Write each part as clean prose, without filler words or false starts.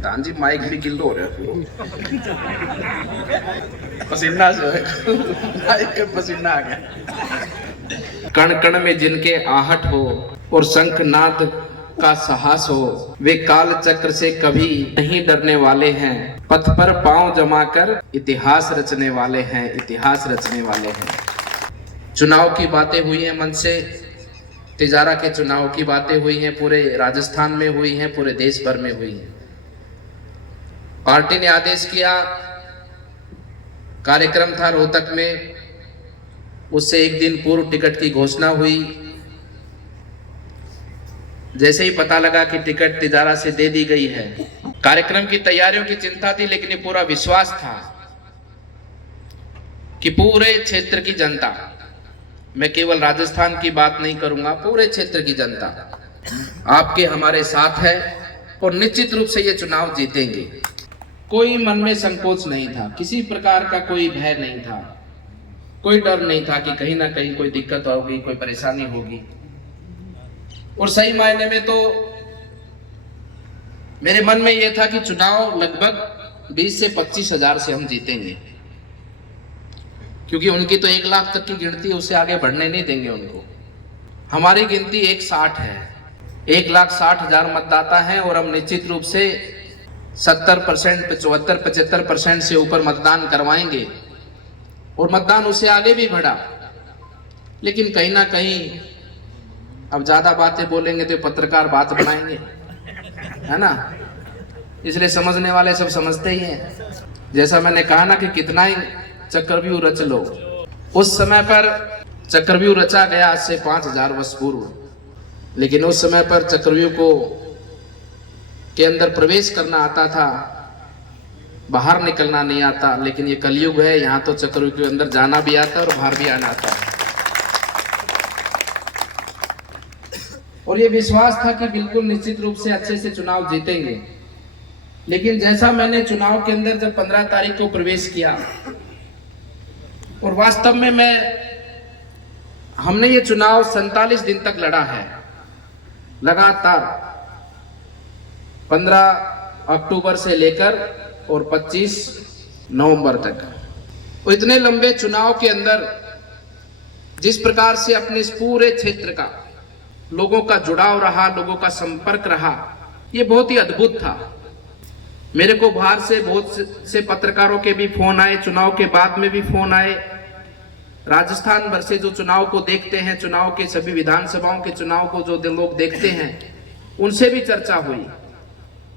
प्रधान जी mic भी गिल्लो हो रहा है, पसीना से माइक के पसीना आ गया। कण कण में जिनके आहट हो और शंखनाद का साहस हो, वे काल चक्र से कभी नहीं डरने वाले हैं। पथ पर पांव जमाकर इतिहास रचने वाले हैं, इतिहास रचने वाले हैं। चुनाव की बातें हुई हैं, मन से तिजारा के चुनाव की बातें हुई हैं, पूरे राजस्थान में हुई हैं, पूरे देश भर में हुई हैं। पार्टी ने आदेश किया, कार्यक्रम था रोहतक में, उससे एक दिन पूर्व टिकट की घोषणा हुई। जैसे ही पता लगा कि टिकट तिजारा से दे दी गई है, कार्यक्रम की तैयारियों की चिंता थी, लेकिन ये पूरा विश्वास था कि पूरे क्षेत्र की जनता, मैं केवल राजस्थान की बात नहीं करूंगा, पूरे क्षेत्र की जनता आपके हमारे साथ है और निश्चित रूप से ये चुनाव जीतेंगे। कोई मन में संकोच नहीं था, किसी प्रकार का कोई भय नहीं था, कोई डर नहीं था कि कहीं ना कहीं कोई दिक्कत होगी, कोई परेशानी होगी। और सही मायने में तो मेरे मन में यह था कि चुनाव लगभग 20 से 25 हजार से हम जीतेंगे, क्योंकि उनकी तो 1 लाख तक की गिनती, उससे आगे बढ़ने नहीं देंगे उनको। हमारी गिनती 160 है, 1,60,000 मतदाता हैं और हम निश्चित रूप से 70%, 75%, 75% से ऊपर मतदान करवाएंगे और मतदान उससे आगे भी बढ़ा। लेकिन कहीं ना कहीं अब ज्यादा बातें बोलेंगे तो पत्रकार बात बनाएंगे, है ना, इसलिए समझने वाले सब समझते ही हैं। जैसा मैंने कहा ना कि कितना ही चक्रव्यूह रच लो, उस समय पर चक्रव्यूह रचा गया आज से 5000 वर्ष पूर्व, लेकिन उस समय पर चक्रव्यूह को के अंदर प्रवेश करना आता था, बाहर निकलना नहीं आता। लेकिन ये कलयुग है, यहाँ तो चक्रव्यूह के अंदर जाना भी आता है और बाहर भी आना आता है। और ये विश्वास था कि बिल्कुल निश्चित रूप से अच्छे से चुनाव जीतेंगे। लेकिन जैसा मैंने चुनाव के अंदर जब 15 तारीख को प्रवेश किया, और वास्तव में हमने ये चुनाव 47 दिन तक लड़ा है लगातार, 15 अक्टूबर से लेकर और 25 नवंबर तक। और इतने लंबे चुनाव के अंदर जिस प्रकार से अपने इस पूरे क्षेत्र का लोगों का जुड़ाव रहा, लोगों का संपर्क रहा, ये बहुत ही अद्भुत था। मेरे को बाहर से बहुत से पत्रकारों के भी फोन आए, चुनाव के बाद में भी फोन आए। राजस्थान भर से जो चुनाव को देखते हैं, चुनाव के सभी विधानसभाओं के चुनाव को जो लोग देखते हैं, उनसे भी चर्चा हुई।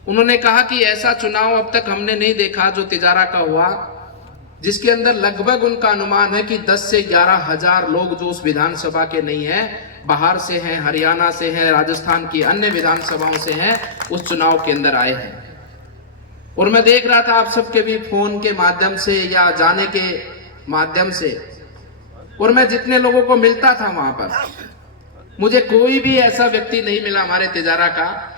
उन्होंने कहा कि ऐसा चुनाव अब तक हमने नहीं देखा जो तिजारा का हुआ, जिसके अंदर लगभग उनका अनुमान है कि 10 से 11 हजार लोग जो उस विधानसभा के नहीं है, बाहर से हैं, हरियाणा से हैं, राजस्थान की अन्य विधानसभाओं से हैं, उस चुनाव के अंदर आए हैं। और मैं देख रहा था आप सबके भी फोन के माध्यम से या जाने के माध्यम से, और मैं जितने लोगों को मिलता था वहां पर, मुझे कोई भी ऐसा व्यक्ति नहीं मिला हमारे तिजारा का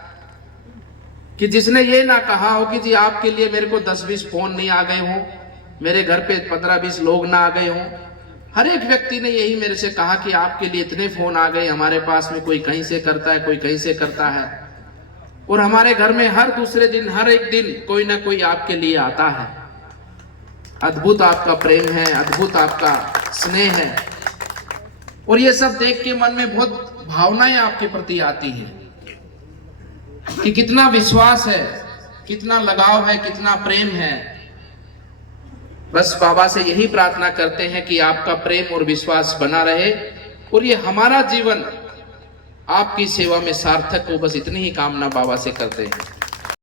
कि जिसने ये ना कहा हो कि जी आपके लिए मेरे को 10-20 फोन नहीं आ गए हों, मेरे घर पे 15-20 लोग ना आ गए हों। हर एक व्यक्ति ने यही मेरे से कहा कि आपके लिए इतने फोन आ गए हमारे पास में, कोई कहीं से करता है, कोई कहीं से करता है, और हमारे घर में हर दूसरे दिन, हर एक दिन कोई ना कोई आपके लिए आता है। अद्भुत आपका प्रेम है, अद्भुत आपका स्नेह है। और ये सब देख के मन में बहुत भावनाएं आपके प्रति आती हैं कि कितना विश्वास है, कितना लगाव है, कितना प्रेम है। बस बाबा से यही प्रार्थना करते हैं कि आपका प्रेम और विश्वास बना रहे और ये हमारा जीवन आपकी सेवा में सार्थक हो। बस इतनी ही कामना बाबा से करते हैं।